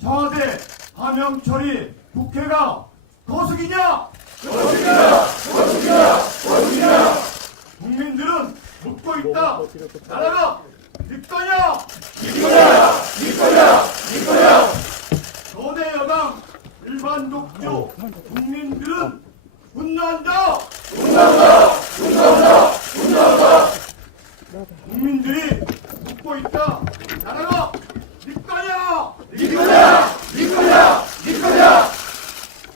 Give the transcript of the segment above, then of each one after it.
청와대 하명처리 국회가 거석이냐? 국민들은 묻고 있다. 나라가 네 거냐? 거대 여당 일반 독주 국민들은 분노한다. 국민들이 묻고 있다. 나라가 네 거냐?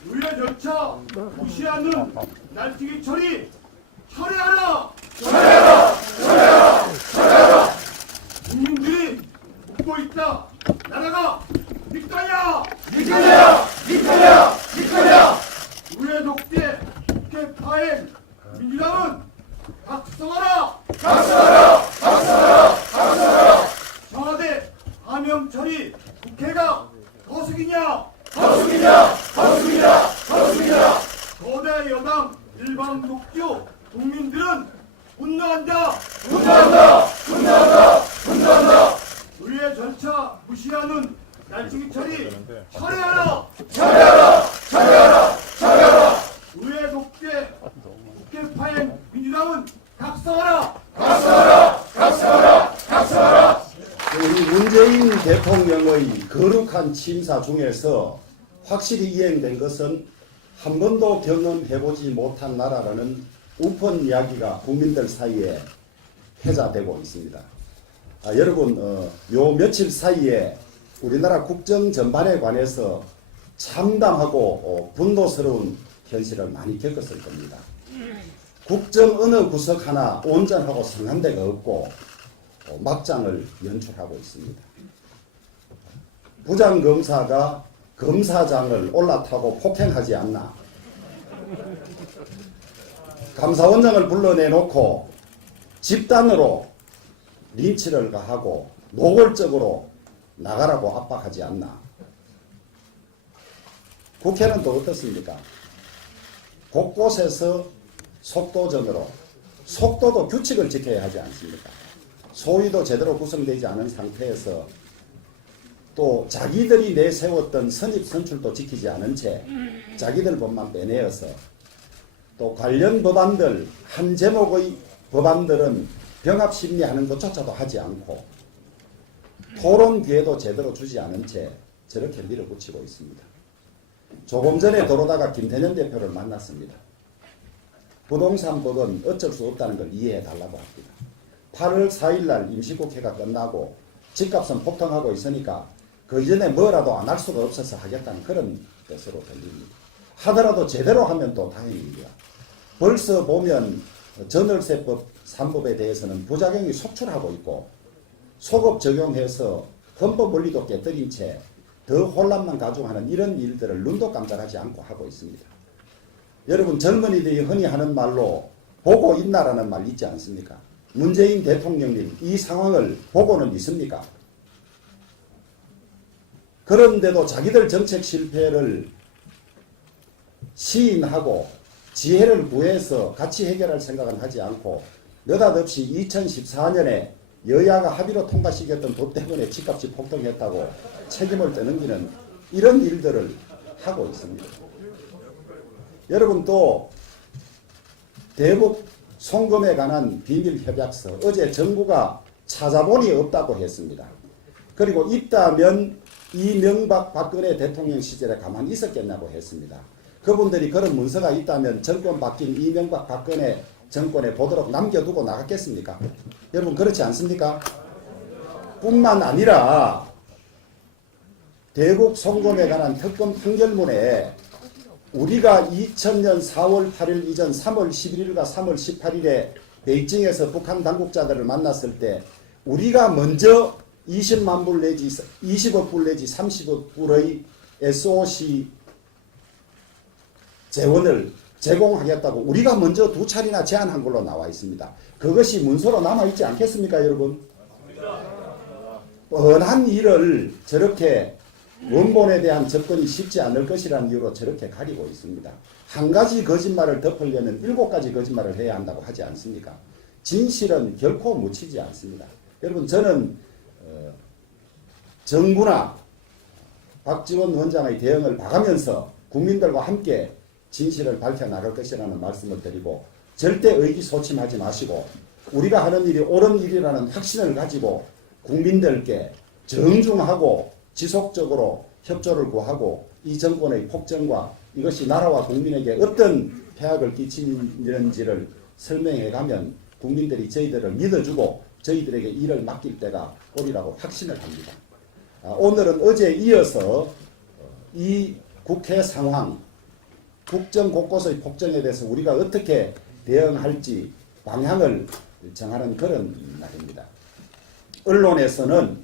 의회 절차 무시하는 날뛰기 처리 철회하라. 국민들이 묻고 있다. 나라가 네 거냐? 의회 독재 국회 파행 민주당은 각성하라. 청와대 하명 처리 국회가 거석이냐? 거대 여당 일방 독주 국민들은 분노한다. 의회 절차 무시하는 날치기 처리 철회하라. 의회 독재 국회 파행 민주당은 각성하라. 우리 문재인 대통령의 거룩한 침사 중에서 확실히 이행된 것은 한 번도 경험해보지 못한 나라라는 우픈 이야기가 국민들 사이에 회자되고 있습니다. 여러분 요 며칠 사이에 우리나라 국정 전반에 관해서 참담하고 분노스러운 현실을 많이 겪었을 겁니다. 국정 어느 구석 하나 온전하고 성한 데가 없고 막장을 연출하고 있습니다. 부장검사가 검사장을 올라타고 폭행하지 않나, 감사원장을 불러내놓고 집단으로 린치를 가하고 노골적으로 나가라고 압박하지 않나. 국회는 또 어떻습니까? 곳곳에서 속도전으로, 속도도 규칙을 지켜야 하지 않습니까? 소위도 제대로 구성되지 않은 상태에서 또 자기들이 내세웠던 선입선출도 지키지 않은 채 자기들 법만 빼내어서 또 관련 법안들, 한 제목의 법안들은 병합심리하는 것조차도 하지 않고 토론 기회도 제대로 주지 않은 채 저렇게 밀어붙이고 있습니다. 조금 전에 도로다가 김태년 대표를 만났습니다. 부동산법은 어쩔 수 없다는 걸 이해해달라고 합니다. 8월 4일날 임시국회가 끝나고 집값은 폭등하고 있으니까 그 이전에 뭐라도 안 할 수가 없어서 하겠다는 그런 뜻으로 들립니다. 하더라도 제대로 하면 또 다행입니다. 벌써 보면 전월세법 3법에 대해서는 부작용이 속출하고 있고 소급 적용해서 헌법 원리도 깨뜨린 채 더 혼란만 가중하는 이런 일들을 눈도 깜짝하지 않고 하고 있습니다. 여러분, 젊은이들이 흔히 하는 말로 보고 있나라는 말 있지 않습니까? 문재인 대통령님 이 상황을 보고는 있습니까? 그런데도 자기들 정책 실패를 시인하고 지혜를 구해서 같이 해결할 생각은 하지 않고 느닷없이 2014년에 여야가 합의로 통과시켰던 법 때문에 집값이 폭등했다고 책임을 떠넘기는 이런 일들을 하고 있습니다. 여러분, 또 대북 송금에 관한 비밀협약서 어제 정부가 찾아보니 없다고 했습니다. 그리고 있다면 이명박 박근혜 대통령 시절에 가만히 있었겠냐고 했습니다. 그분들이 그런 문서가 있다면 정권 바뀐 이명박 박근혜 정권에 보도록 남겨두고 나갔겠습니까? 여러분, 그렇지 않습니까? 뿐만 아니라 대북 송금에 관한 특검 판결문에 우리가 2000년 4월 8일 이전 3월 11일과 3월 18일에 베이징에서 북한 당국자들을 만났을 때 우리가 먼저 20만 불 내지 20억 불 내지 30억 불의 SOC 재원을 제공하겠다고 우리가 먼저 2차례나 제안한 걸로 나와 있습니다. 그것이 문서로 남아있지 않겠습니까, 여러분? 뻔한 일을 저렇게 원본에 대한 접근이 쉽지 않을 것이라는 이유로 저렇게 가리고 있습니다. 한 가지 거짓말을 덮으려면 7가지 거짓말을 해야 한다고 하지 않습니까? 진실은 결코 묻히지 않습니다. 여러분, 저는 정부나 박지원 원장의 대응을 봐가면서 국민들과 함께 진실을 밝혀나갈 것이라는 말씀을 드리고 절대 의기소침하지 마시고 우리가 하는 일이 옳은 일이라는 확신을 가지고 국민들께 정중하고 지속적으로 협조를 구하고 이 정권의 폭정과 이것이 나라와 국민에게 어떤 폐악을 끼치는지를 설명해가면 국민들이 저희들을 믿어주고 저희들에게 일을 맡길 때가 오리라고 확신을 합니다. 오늘은 어제에 이어서 이 국회 상황, 국정 곳곳의 폭정에 대해서 우리가 어떻게 대응할지 방향을 정하는 그런 날입니다. 언론에서는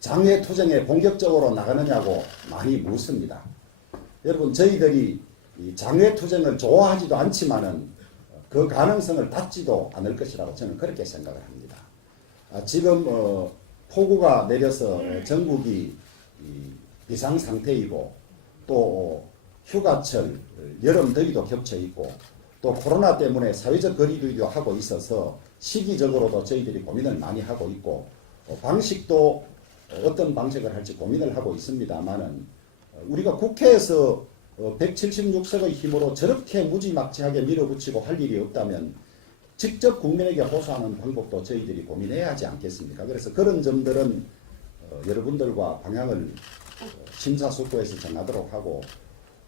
장외투쟁에 본격적으로 나가느냐고 많이 묻습니다. 여러분, 저희들이 이 장외투쟁을 좋아하지도 않지만은 그 가능성을 닫지도 않을 것이라고 저는 그렇게 생각을 합니다. 지금 폭우가 내려서 전국이 비상상태이고 또 휴가철, 여름 더위도 겹쳐 있고 또 코로나 때문에 사회적 거리두기도 하고 있어서 시기적으로도 저희들이 고민을 많이 하고 있고 방식도 어떤 방식을 할지 고민을 하고 있습니다만은 우리가 국회에서 176석의 힘으로 저렇게 무지막지하게 밀어붙이고 할 일이 없다면 직접 국민에게 호소하는 방법도 저희들이 고민해야 하지 않겠습니까? 그래서 그런 점들은 여러분들과 방향을 심사숙고해서 정하도록 하고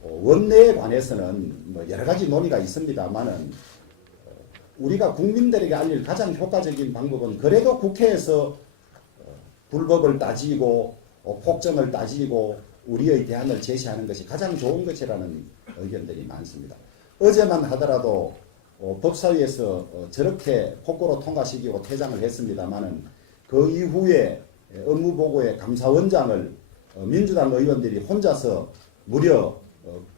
원내에 관해서는 뭐 여러 가지 논의가 있습니다만은 우리가 국민들에게 알릴 가장 효과적인 방법은 그래도 국회에서 불법을 따지고 폭정을 따지고 우리의 대안을 제시하는 것이 가장 좋은 것이라는 의견들이 많습니다. 어제만 하더라도 법사위에서 저렇게 폭거로 통과시키고 퇴장을 했습니다마는 그 이후에 업무보고에 감사원장을 민주당 의원들이 혼자서 무려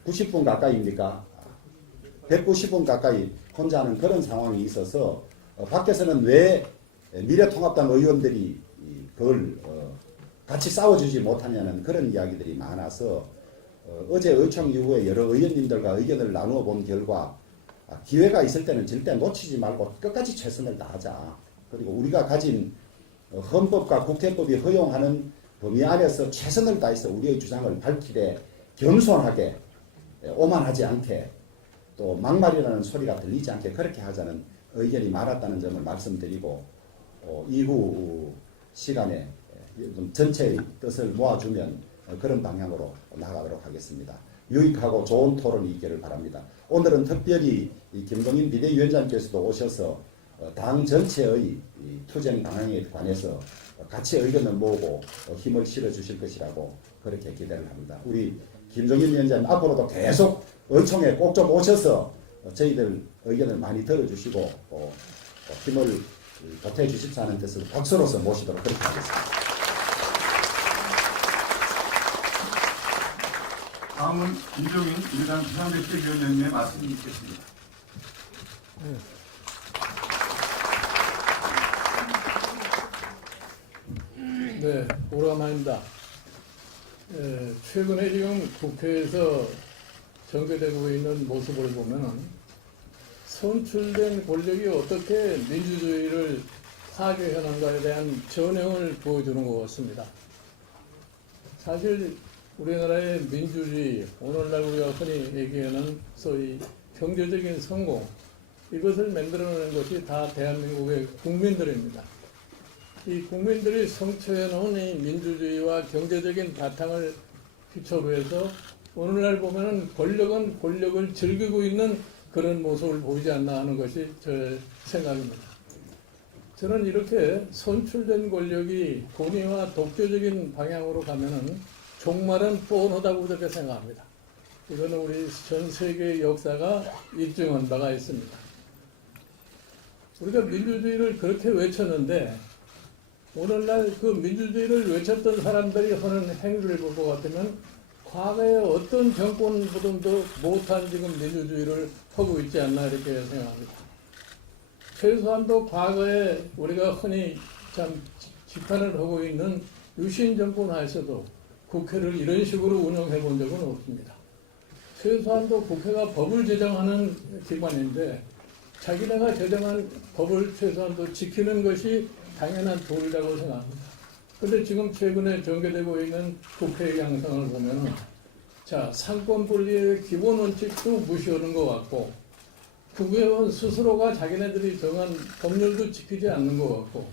90분 가까이입니까? 190분 가까이 혼자 하는 그런 상황이 있어서 밖에서는 왜 미래통합당 의원들이 그걸 같이 싸워주지 못하냐는 그런 이야기들이 많아서 어제 의총 이후에 여러 의원님들과 의견을 나누어 본 결과 기회가 있을 때는 절대 놓치지 말고 끝까지 최선을 다하자. 그리고 우리가 가진 헌법과 국회법이 허용하는 범위 안에서 최선을 다해서 우리의 주장을 밝히되 겸손하게 오만하지 않게 또 막말이라는 소리가 들리지 않게 그렇게 하자는 의견이 많았다는 점을 말씀드리고 이후 시간에 전체의 뜻을 모아주면 그런 방향으로 나가도록 하겠습니다. 유익하고 좋은 토론이 있기를 바랍니다. 오늘은 특별히 김동인 비대위원장께서도 오셔서 당 전체의 투쟁 방향에 관해서 같이 의견을 모으고 힘을 실어주실 것이라고 그렇게 기대를 합니다. 우리 김종인 위원장님 앞으로도 계속 의총에 꼭 좀 오셔서 저희들 의견을 많이 들어주시고 힘을 보태 주십사 하는 뜻을 박수로서 모시도록 그렇게 하겠습니다. 다음은 김종인 민주당 비상대책위원장님의 말씀이 있겠습니다. 네, 오랜만입니다. 최근에 지금 국회에서 전개되고 있는 모습을 보면은 선출된 권력이 어떻게 민주주의를 파괴하는가에 대한 전형을 보여주는 것 같습니다. 사실 우리나라의 민주주의, 오늘날 우리가 흔히 얘기하는 소위 경제적인 성공, 이것을 만들어내는 것이 다 대한민국의 국민들입니다. 이 국민들이 성취해 놓은 이 민주주의와 경제적인 바탕을 기초로 해서 오늘날 보면은 권력은 권력을 즐기고 있는 그런 모습을 보이지 않나 하는 것이 저의 생각입니다. 저는 이렇게 선출된 권력이 권위와 독재적인 방향으로 가면은 종말은 뻔하다고 그렇게 생각합니다. 이거는 우리 전 세계의 역사가 입증한 바가 있습니다. 우리가 민주주의를 그렇게 외쳤는데 오늘날 그 민주주의를 외쳤던 사람들이 하는 행위를 볼 것 같으면 과거에 어떤 정권보다도 못한 지금 민주주의를 하고 있지 않나 이렇게 생각합니다. 최소한도 과거에 우리가 흔히 참 비판을 하고 있는 유신 정권 하에서도 국회를 이런 식으로 운영해 본 적은 없습니다. 최소한도 국회가 법을 제정하는 기관인데 자기네가 제정한 법을 최소한도 지키는 것이 당연한 도리라고 생각합니다. 근데 지금 최근에 전개되고 있는 국회 양상을 보면은 자, 상권 분리의 기본 원칙도 무시하는 것 같고 국회의원 스스로가 자기네들이 정한 법률도 지키지 않는 것 같고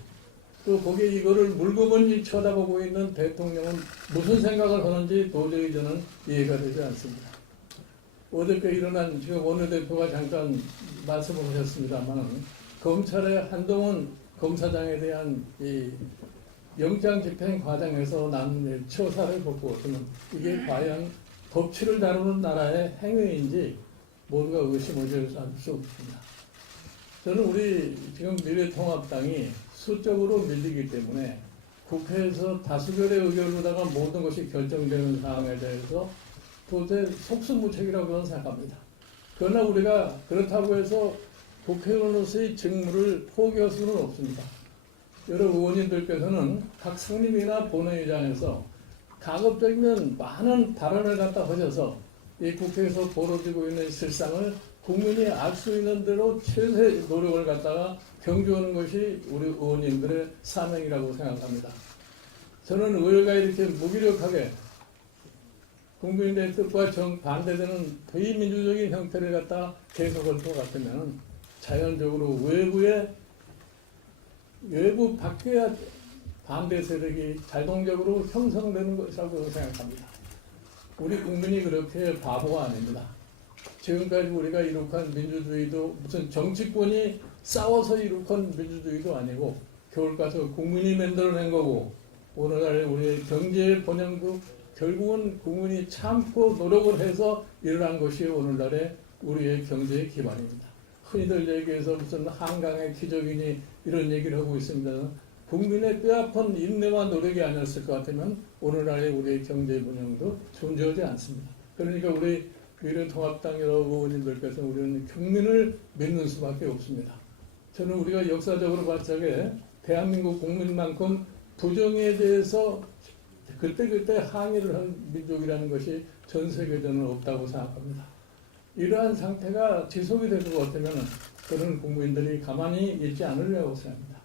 또 거기에 이거를 물고문지 쳐다보고 있는 대통령은 무슨 생각을 하는지 도저히 저는 이해가 되지 않습니다. 어저께 일어난 지금 원내대표가 잠깐 말씀을 하셨습니다만 검찰의 한동훈 검사장에 대한 이 영장 집행 과정에서 난 처사를 보고 저는 이게 과연 법치를 다루는 나라의 행위인지 모두가 의심을 할 수 없습니다. 저는 우리 지금 미래통합당이 수적으로 밀리기 때문에 국회에서 다수결의 의결로다가 모든 것이 결정되는 상황에 대해서 도대체 속수무책이라고 저는 생각합니다. 그러나 우리가 그렇다고 해서 국회의원으로서의 직무를 포기할 수는 없습니다. 여러 의원님들께서는 각 상임위나 본회의장에서 가급적이면 많은 발언을 갖다 하셔서 이 국회에서 벌어지고 있는 실상을 국민이 알 수 있는 대로 최선의 노력을 갖다가 경주하는 것이 우리 의원님들의 사명이라고 생각합니다. 저는 의회가 이렇게 무기력하게 국민의 뜻과 반대되는 비민주적인 형태를 갖다 계속할 것 같으면 자연적으로 외부 밖에 반대 세력이 자동적으로 형성되는 것이라고 생각합니다. 우리 국민이 그렇게 바보가 아닙니다. 지금까지 우리가 이룩한 민주주의도 무슨 정치권이 싸워서 이룩한 민주주의도 아니고 겨울 가서 국민이 만들어낸 거고 오늘날 우리의 경제 번영도 결국은 국민이 참고 노력을 해서 일어난 것이 오늘날의 우리의 경제의 기반입니다. 흔히들 얘기해서 무슨 한강의 기적이니 이런 얘기를 하고 있습니다. 국민의 뼈아픈 인내와 노력이 아니었을 것 같으면 오늘날의 우리의 경제 번영도 존재하지 않습니다. 그러니까 우리 미래통합당 여러 의원님들께서 우리는 국민을 믿는 수밖에 없습니다. 저는 우리가 역사적으로 봤을 때 대한민국 국민만큼 부정에 대해서 그때 항의를 한 민족이라는 것이 전 세계에는 없다고 생각합니다. 이러한 상태가 지속이 될 것 같으면 그런 국민들이 가만히 있지 않으려고 생각합니다.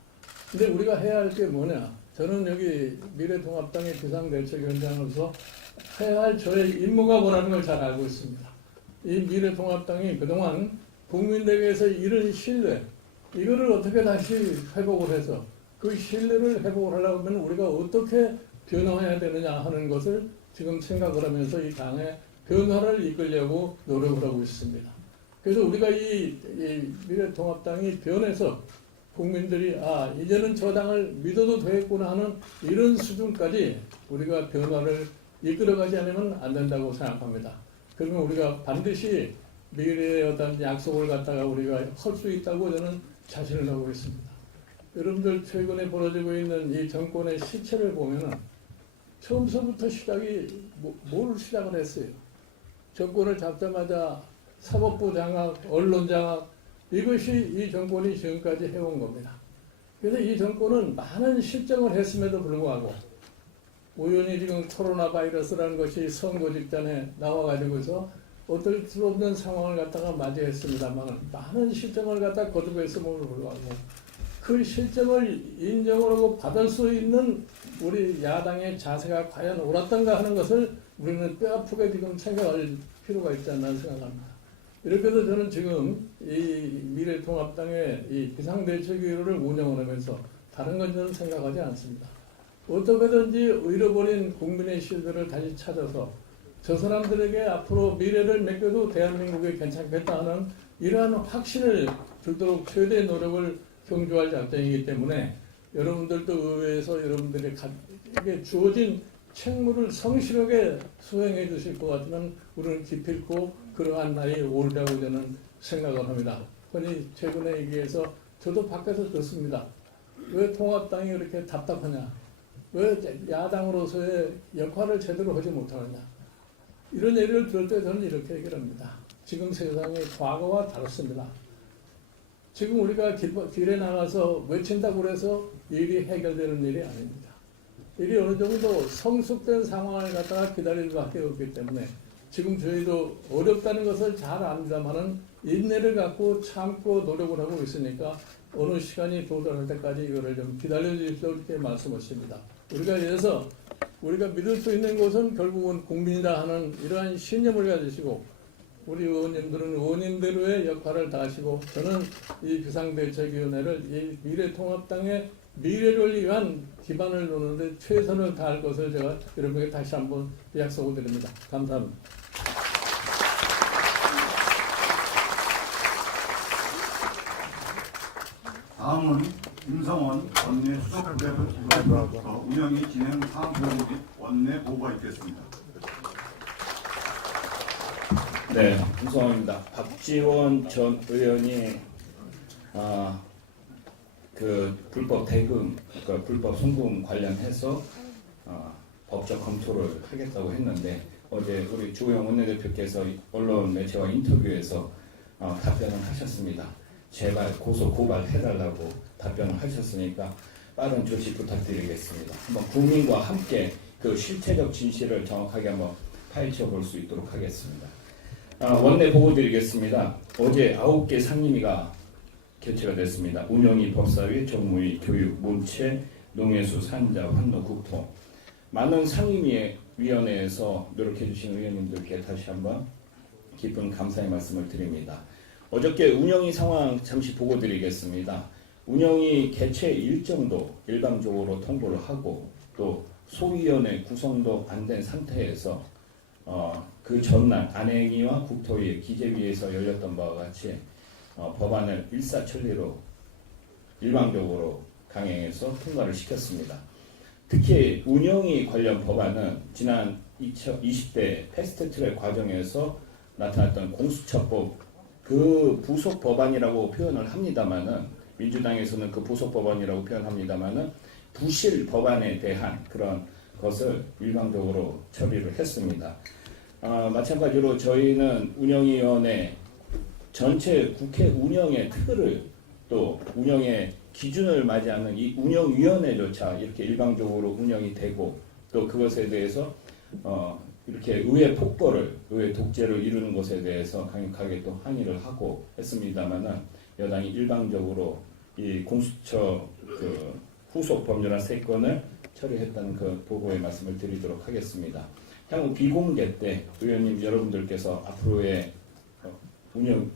근데 우리가 해야 할 게 뭐냐? 저는 여기 미래통합당의 비상대책위원장으로서 해야 할 저의 임무가 뭐라는 걸 잘 알고 있습니다. 이 미래통합당이 그동안 국민들에게서 이런 신뢰, 이거를 어떻게 다시 회복을 해서 그 신뢰를 회복을 하려고 하면 우리가 어떻게 변화해야 되느냐 하는 것을 지금 생각을 하면서 이 당의 변화를 이끌려고 노력을 하고 있습니다. 그래서 우리가 이 미래통합당이 변해서 국민들이 이제는 저 당을 믿어도 되겠구나 하는 이런 수준까지 우리가 변화를 이끌어가지 않으면 안 된다고 생각합니다. 그러면 우리가 반드시 미래의 어떤 약속을 갖다가 우리가 할 수 있다고 저는 자신을 하고 있습니다. 여러분들 최근에 벌어지고 있는 이 정권의 실체를 보면은 처음서부터 시작이 뭘 시작을 했어요. 정권을 잡자마자 사법부 장악, 언론 장악, 이것이 이 정권이 지금까지 해온 겁니다. 그래서 이 정권은 많은 실정을 했음에도 불구하고 우연히 지금 코로나 바이러스라는 것이 선거 직전에 나와가지고서 어떨 수 없는 상황을 갖다가 맞이했습니다만 많은 실정을 갖다 거듭했음에도 불구하고 그 실정을 인정을 하고 받을 수 있는 우리 야당의 자세가 과연 옳았던가 하는 것을 우리는 뼈아프게 지금 생각할 필요가 있지 않나 생각합니다. 이렇게 해서 저는 지금 이 미래통합당의 이 비상대책위원회를 운영을 하면서 다른 건 저는 생각하지 않습니다. 어떻게든지 잃어버린 국민의 신뢰를 다시 찾아서 저 사람들에게 앞으로 미래를 맡겨도 대한민국이 괜찮겠다 하는 이러한 확신을 주도록 최대의 노력을 경주할 작정이기 때문에 여러분들도 의회에서 여러분들에게 주어진 책무를 성실하게 수행해 주실 것 같으면 우리는 기필코 그러한 날이 오리라고 저는 생각을 합니다. 흔히 최근에 얘기해서 저도 밖에서 듣습니다. 왜 통합당이 그렇게 답답하냐? 왜 야당으로서의 역할을 제대로 하지 못하느냐? 이런 얘기를 들을 때 저는 이렇게 얘기를 합니다. 지금 세상이 과거와 다릅니다. 지금 우리가 길에 나가서 외친다고 해서 일이 해결되는 일이 아닙니다. 일이 어느 정도 성숙된 상황을 갖다가 기다릴 수밖에 없기 때문에 지금 저희도 어렵다는 것을 잘 압니다만은 인내를 갖고 참고 노력을 하고 있으니까 어느 시간이 도달할 때까지 이거를 좀 기다려 주십시오 이렇게 말씀하십니다. 우리가 이래서 우리가 믿을 수 있는 곳은 결국은 국민이다 하는 이러한 신념을 가지시고 우리 의원님들은 의원님대로의 역할을 다하시고 저는 이 비상대책위원회를 이 미래통합당의 미래를 위한 기반을 놓는데 최선을 다할 것을 제가 여러분에게 다시 한번 약속을 드립니다. 감사합니다. 다음은 임성원 원내 수석부대표로부터 운영이 진행 사항 보고 및 원내 보고가 있겠습니다. 네, 임성원입니다. 박지원 전 의원이 그 불법 대금, 그러니까 불법 송금 관련해서 법적 검토를 하겠다고 했는데 어제 우리 주호영 원내대표께서 언론 매체와 인터뷰에서 답변을 하셨습니다. 제발 고소 고발해달라고 답변을 하셨으니까 빠른 조치 부탁드리겠습니다. 한번 국민과 함께 그 실체적 진실을 정확하게 한번 파헤쳐 볼 수 있도록 하겠습니다. 원내 보고 드리겠습니다. 어제 9개 상임위가 개최가 됐습니다. 운영위, 법사위, 정무위, 교육, 문체, 농해수, 산자, 환노, 국토. 많은 상임위원회에서 노력해 주신 의원님들께 다시 한번 깊은 감사의 말씀을 드립니다. 어저께 운영위 상황 잠시 보고 드리겠습니다. 운영위 개최 일정도 일방적으로 통보를 하고 또 소위원회 구성도 안 된 상태에서 그 전날 안행위와 국토위 기재위에서 열렸던 바와 같이 법안을 일사천리로 일방적으로 강행해서 통과를 시켰습니다. 특히 운영위 관련 법안은 지난 2020대 패스트트랙 과정에서 나타났던 공수처법 그 부속 법안이라고 표현을 합니다만은 민주당에서는 그 부속 법안이라고 표현합니다만은 부실 법안에 대한 그런 것을 일방적으로 처리를 했습니다. 마찬가지로 저희는 운영위원회 전체 국회 운영의 틀을 또 운영의 기준을 맞지 않는 이 운영위원회조차 이렇게 일방적으로 운영이 되고 또 그것에 대해서 이렇게 의회 폭거를 의회 독재를 이루는 것에 대해서 강력하게 또 항의를 하고 했습니다만은 여당이 일방적으로 이 공수처 그 후속 법률안 3건을 처리했다는 그 보고의 말씀을 드리도록 하겠습니다. 향후 비공개 때 의원님 여러분들께서 앞으로의 운영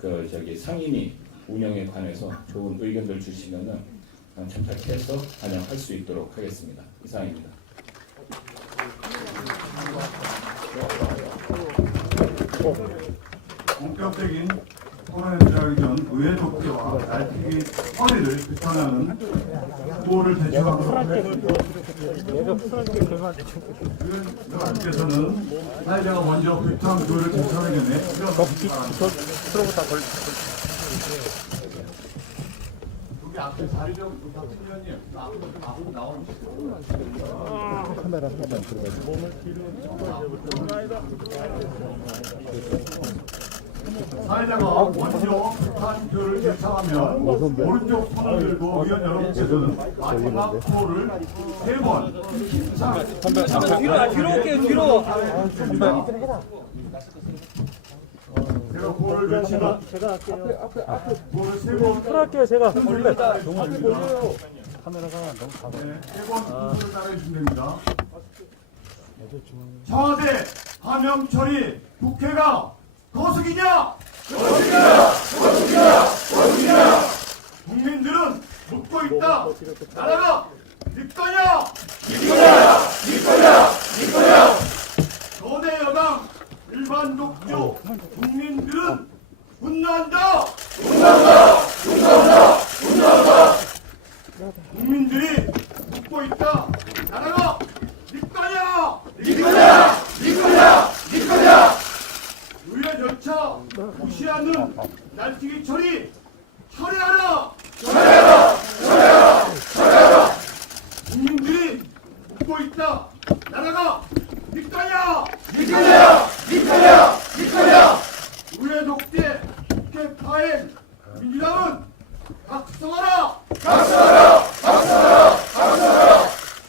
상임위 운영에 관해서 좋은 의견들 주시면은 참석해서 반영할 수 있도록 하겠습니다. 이상입니다. 본격적인 토론에 들어가기 전 의회 독재와 날뛰기 허리를 규탄하는 구호를 제출하도록 하겠습니다. 의원님께서는 사회자가 먼저 규탄 구호를 제출하기 전에 여기 앞에 자리 좀 부탁드립니다. 위원님 앞으로 나오시죠. 카메라 한번 들어가세요. 사회자가 먼저 규탄표를 제출하면 오른쪽 손을 들고 의원 여러분께서는 마지막 구호를 3번 힘차게 뒤로 올게요, 뒤로. 제가 구호를 외치면 제가 할게요. 구호를 3번 할게요, 제가. 돌립니다. 카메라가 너무 작아. 네, 3번 구호를 따라해주시면 됩니다. 청와대 하명 처리 국회가 거스기냐? 거스기냐? 국민들은 묻고 있다. 나라가 네 거냐? 거대 여당 일반 독조 국민들은 분노한다. 국민들이 묻고 있다. 나라가 네 거냐? 의회 절차 무시하는 날뛰기 처리하라. 국민들이 묻고 있다. 나라가 네 거냐? 의회 독재 국회 파행 민주당은 각성하라.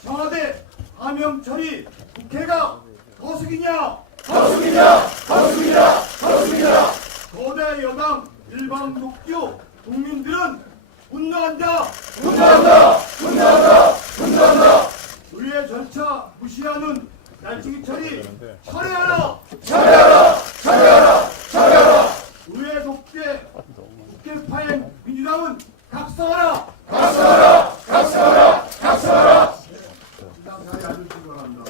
청와대 하명 처리 국회가 거스기냐? 거대 여당 일방 독교 국민들은 분노한다. 의회 의회 절차 무시하는 날치기 처리 철회하라! 의회 독재 국회 파행 민주당은 각성하라! 이상 자리 앉으시기 바랍니다.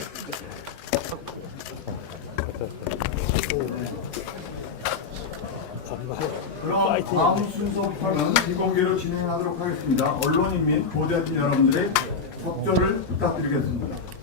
그럼 다음 순서부터는 비공개로 진행하도록 하겠습니다. 언론인 및 보도자진 여러분들의 협조를 부탁드리겠습니다.